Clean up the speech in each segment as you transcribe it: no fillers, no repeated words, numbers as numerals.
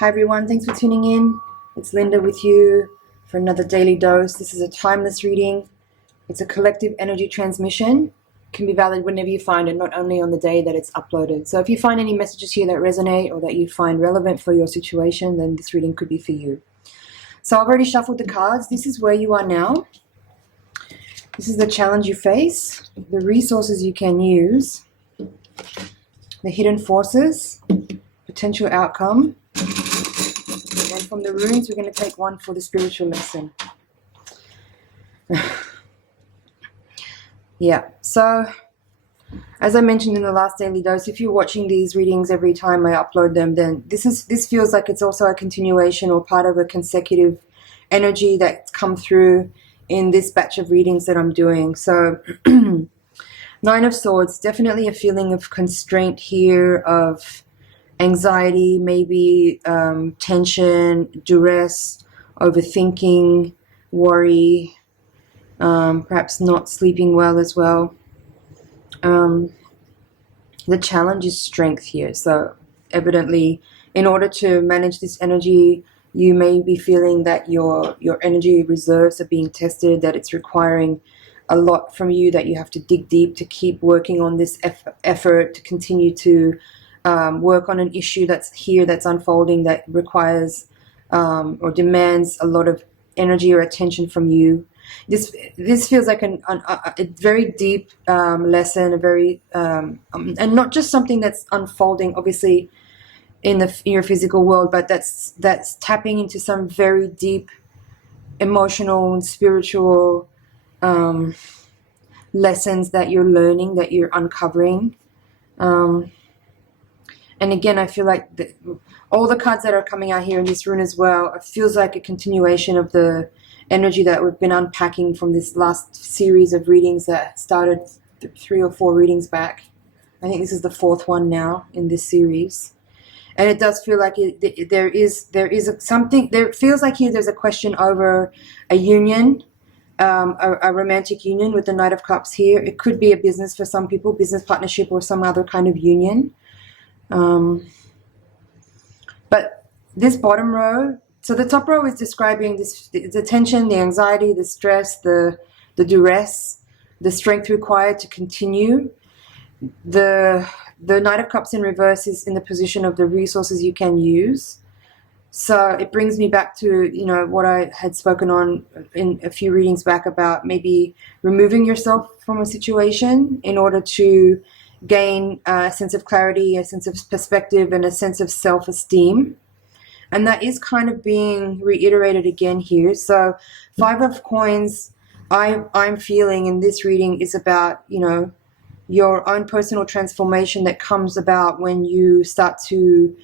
Hi everyone, thanks for tuning in. It's Linda with you for another daily dose. This is a timeless reading. It's a collective energy transmission. It can be valid whenever you find it, not only on the day that it's uploaded. So if you find any messages here that resonate or that you find relevant for your situation, then this reading could be for you. So I've already shuffled the cards. This is where you are now. This is the challenge you face, the resources you can use, the hidden forces, potential outcome. And from the runes, we're going to take one for the spiritual lesson. Yeah, so as I mentioned in the last daily dose, if you're watching these readings every time I upload them, then this feels like it's also a continuation or part of a consecutive energy that's come through in this batch of readings that I'm doing. So Nine of Swords, definitely a feeling of constraint here, of anxiety, maybe tension, duress, overthinking, worry, perhaps not sleeping well as well. The challenge is strength here. So evidently, in order to manage this energy, you may be feeling that your energy reserves are being tested, that it's requiring a lot from you, that you have to dig deep to keep working on this effort, to continue to work on an issue that's here, that's unfolding, that requires or demands a lot of energy or attention from you. This feels like a very deep lesson, a very and not just something that's unfolding, obviously, in your physical world, but that's tapping into some very deep emotional and spiritual lessons that you're learning, that you're uncovering. And again, I feel like all the cards that are coming out here in this rune as well, it feels like a continuation of the energy that we've been unpacking from this last series of readings that started 3 or 4 readings back. I think this is the 4th one now in this series. And it does feel like there is something, there feels like here there's a question over a union, a romantic union with the Knight of Cups here. It could be a business for some people, business partnership or some other kind of union. But this bottom row, so the top row is describing the tension, the anxiety, the stress, the duress, the strength required to continue. The Knight of Cups in reverse is in the position of the resources you can use. So it brings me back to, you know, what I had spoken on in a few readings back about maybe removing yourself from a situation in order to gain a sense of clarity, a sense of perspective, and a sense of self-esteem. And that is kind of being reiterated again here. So 5 of Coins, I'm feeling in this reading is about, you know, your own personal transformation that comes about when you start to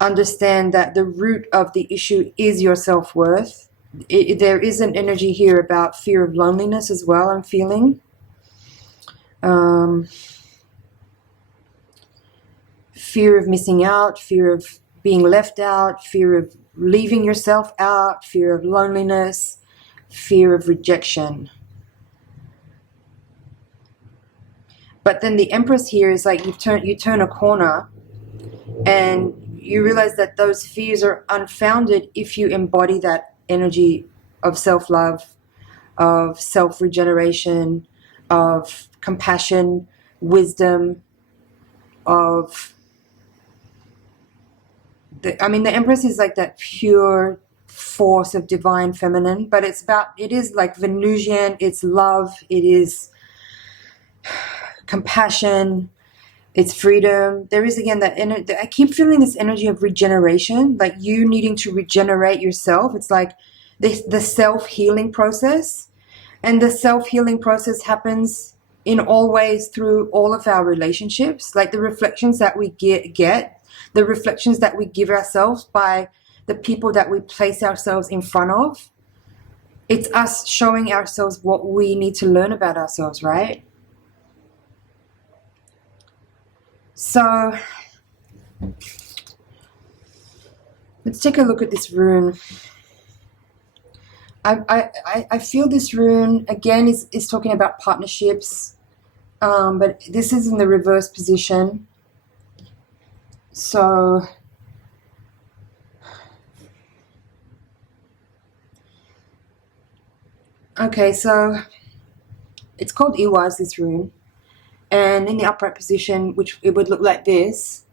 understand that the root of the issue is your self-worth. There is an energy here about fear of loneliness as well, I'm feeling. Fear of missing out, fear of being left out, fear of leaving yourself out, fear of loneliness, fear of rejection. But then the Empress here is like you turn a corner and you realize that those fears are unfounded if you embody that energy of self-love, of self-regeneration, of compassion, wisdom, of the Empress is like that pure force of divine feminine, but it is like Venusian, it's love, it is compassion, it's freedom. There is again that energy. I keep feeling this energy of regeneration, like you needing to regenerate yourself. It's like the self-healing process, and the self-healing process happens in all ways through all of our relationships, like the reflections that we get, the reflections that we give ourselves by the people that we place ourselves in front of. It's us showing ourselves what we need to learn about ourselves, right? So let's take a look at this rune. I feel this rune again is talking about partnerships, but this is in the reverse position. So Okay, so it's called Iwas, this rune. And in the upright position, which it would look like this,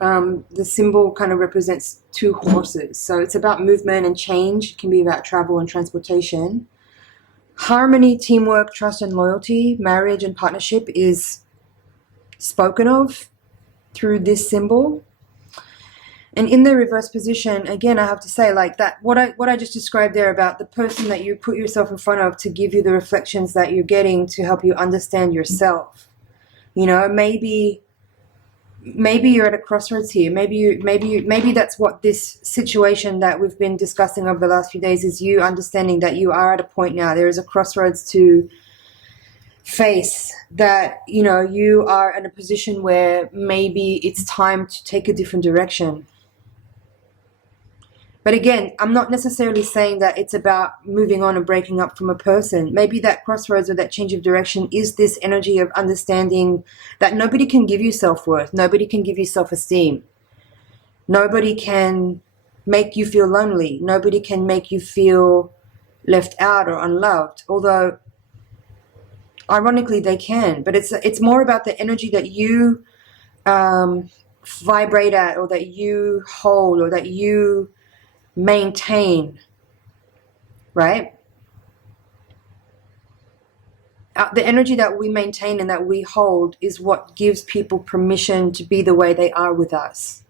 the symbol kind of represents two horses. So it's about movement and change. It can be about travel and transportation. Harmony, teamwork, trust and loyalty, marriage and partnership is spoken of through this symbol. And in the reverse position, again, I have to say, like, that what I just described there about the person that you put yourself in front of to give you the reflections that you're getting to help you understand yourself. You know, maybe you're at a crossroads here. Maybe that's what this situation that we've been discussing over the last few days is, you understanding that you are at a point now. There is a crossroads to face, that, you know, you are in a position where maybe it's time to take a different direction. But again, I'm not necessarily saying that it's about moving on and breaking up from a person. Maybe that crossroads or that change of direction is this energy of understanding that nobody can give you self-worth. Nobody can give you self-esteem. Nobody can make you feel lonely. Nobody can make you feel left out or unloved. Although, ironically, they can. But it's more about the energy that you vibrate at, or that you hold, or that you maintain, right? The energy that we maintain and that we hold is what gives people permission to be the way they are with us.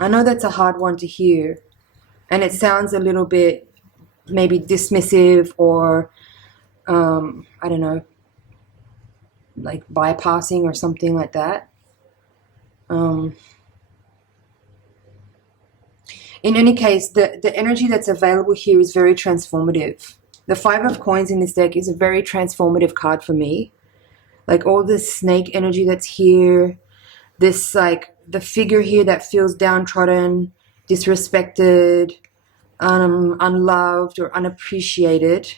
I know that's a hard one to hear, and it sounds a little bit maybe dismissive, or I don't know, like bypassing or something like that. In any case, the energy that's available here is very transformative. The Five of Coins in this deck is a very transformative card for me. Like, all this snake energy that's here, this, like, the figure here that feels downtrodden, disrespected, unloved, or unappreciated.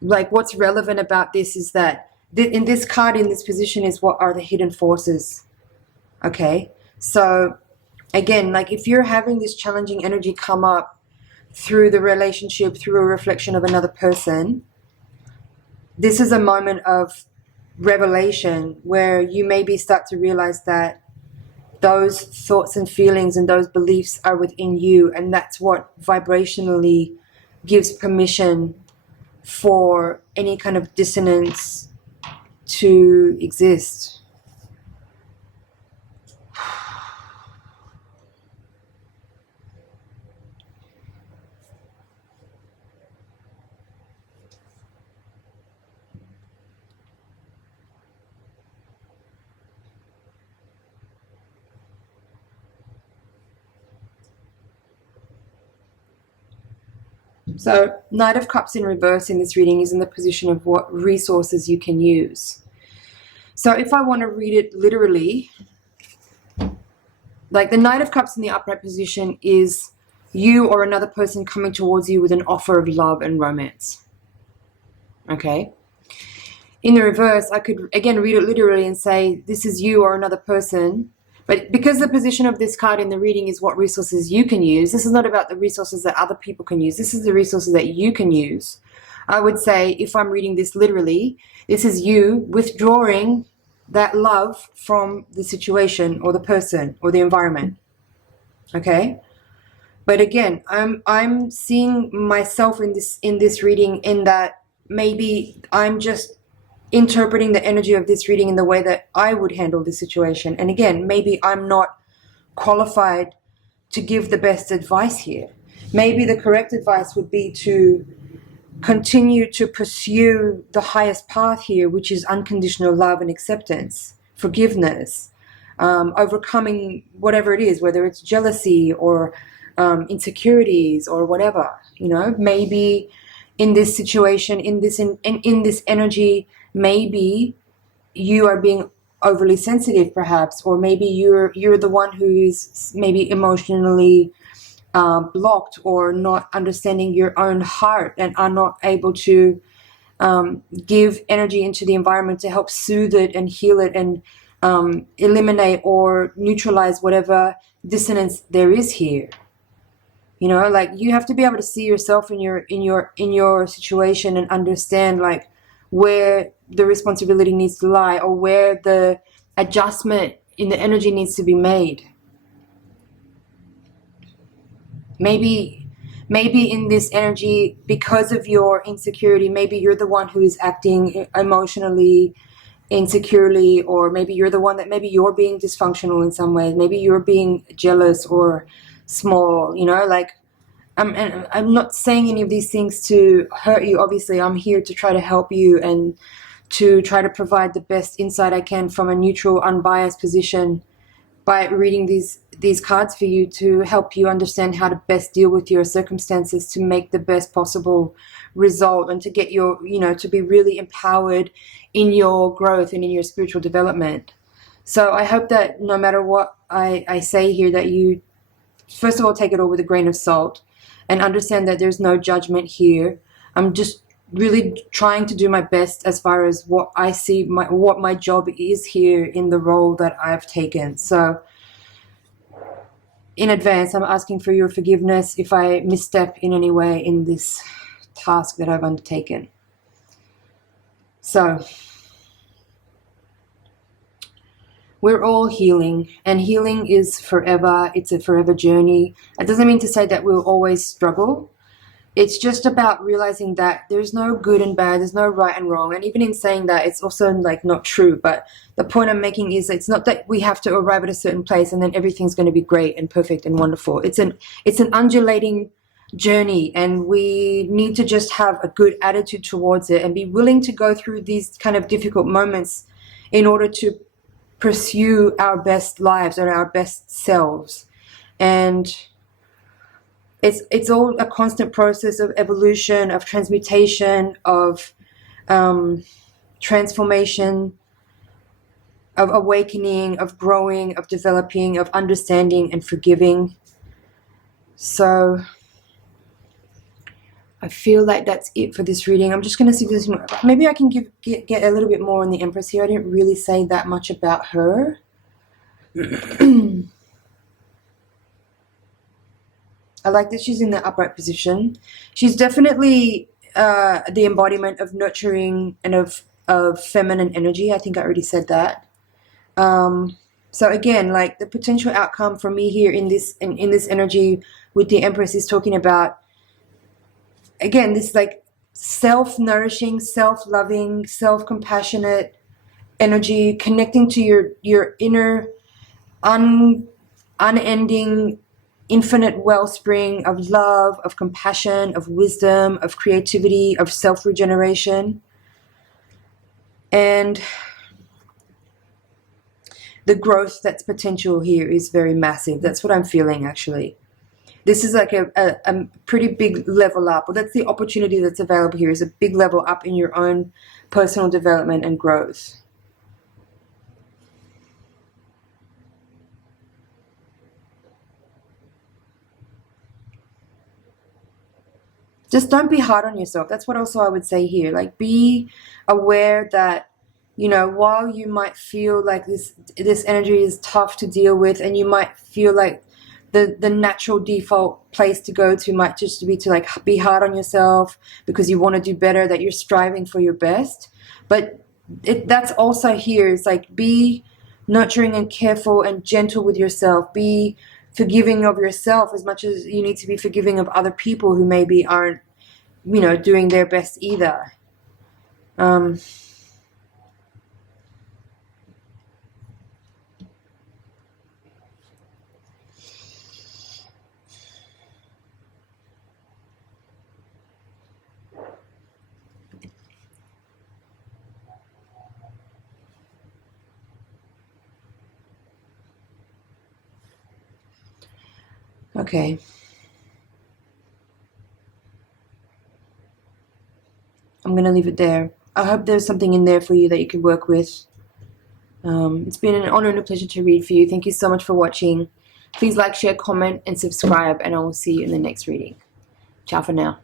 Like, what's relevant about this is that in this card, in this position, is what are the hidden forces. Okay? So, again, like, if you're having this challenging energy come up through the relationship, through a reflection of another person, this is a moment of revelation where you maybe start to realize that those thoughts and feelings and those beliefs are within you, and that's what vibrationally gives permission for any kind of dissonance to exist. So, Knight of Cups in reverse in this reading is in the position of what resources you can use. So if I want to read it literally, like, the Knight of Cups in the upright position is you or another person coming towards you with an offer of love and romance. Okay? In the reverse, I could, again, read it literally and say, this is you or another person. But because the position of this card in the reading is what resources you can use, this is not about the resources that other people can use. This is the resources that you can use. I would say, if I'm reading this literally, this is you withdrawing that love from the situation or the person or the environment. Okay? But again, I'm seeing myself in this reading, in that maybe I'm just interpreting the energy of this reading in the way that I would handle this situation. And again, maybe I'm not qualified to give the best advice here. Maybe the correct advice would be to continue to pursue the highest path here, which is unconditional love and acceptance, forgiveness, overcoming whatever it is, whether it's jealousy or insecurities or whatever. You know, maybe in this situation, in this energy, maybe you are being overly sensitive, perhaps, or maybe you're the one who is maybe emotionally blocked, or not understanding your own heart, and are not able to give energy into the environment to help soothe it and heal it, and eliminate or neutralize whatever dissonance there is here. You know, like you have to be able to see yourself in your situation and understand like where the responsibility needs to lie, or where the adjustment in the energy needs to be made. Maybe in this energy, because of your insecurity, maybe you're the one who is acting emotionally insecurely, or maybe you're the one that, maybe you're being dysfunctional in some ways, maybe you're being jealous or small, you know, like and I'm not saying any of these things to hurt you. Obviously, I'm here to try to help you and to try to provide the best insight I can from a neutral, unbiased position by reading these cards for you, to help you understand how to best deal with your circumstances to make the best possible result, and to get your, you know, to be really empowered in your growth and in your spiritual development. So I hope that no matter what I say here, that you first of all take it all with a grain of salt and understand that there's no judgment here. I'm just really trying to do my best as far as what I see, what my job is here in the role that I've taken. So in advance, I'm asking for your forgiveness if I misstep in any way in this task that I've undertaken. So we're all healing, and healing is forever. It's a forever journey. It doesn't mean to say that we'll always struggle. It's just about realizing that there's no good and bad, there's no right and wrong. And even in saying that, it's also like not true. But the point I'm making is it's not that we have to arrive at a certain place and then everything's going to be great and perfect and wonderful. It's an undulating journey, and we need to just have a good attitude towards it and be willing to go through these kind of difficult moments in order to pursue our best lives and our best selves. And it's all a constant process of evolution, of transmutation, of transformation, of awakening, of growing, of developing, of understanding and forgiving. So I feel like that's it for this reading. I'm just going to see if there's maybe I can get a little bit more on the Empress here. I didn't really say that much about her. I like that she's in the upright position. She's definitely the embodiment of nurturing and of feminine energy. I think I already said that. So again, like the potential outcome for me here in this energy with the Empress is talking about, again, this like self-nourishing, self-loving, self-compassionate energy, connecting to your inner unending infinite wellspring of love, of compassion, of wisdom, of creativity, of self-regeneration. And the growth that's potential here is very massive. That's what I'm feeling, actually. This is like a pretty big level up. Well, that's the opportunity that's available here, is a big level up in your own personal development and growth. Just don't be hard on yourself. That's what also I would say here. Like, be aware that, you know, while you might feel like this energy is tough to deal with, and you might feel like the natural default place to go to might just be to like be hard on yourself because you want to do better, that you're striving for your best. But that's also here. It's like, be nurturing and careful and gentle with yourself. Be forgiving of yourself as much as you need to be forgiving of other people who maybe aren't, you know, doing their best either. Okay. I'm going to leave it there. I hope there's something in there for you that you can work with. It's been an honor and a pleasure to read for you. Thank you so much for watching. Please like, share, comment, and subscribe, and I will see you in the next reading. Ciao for now.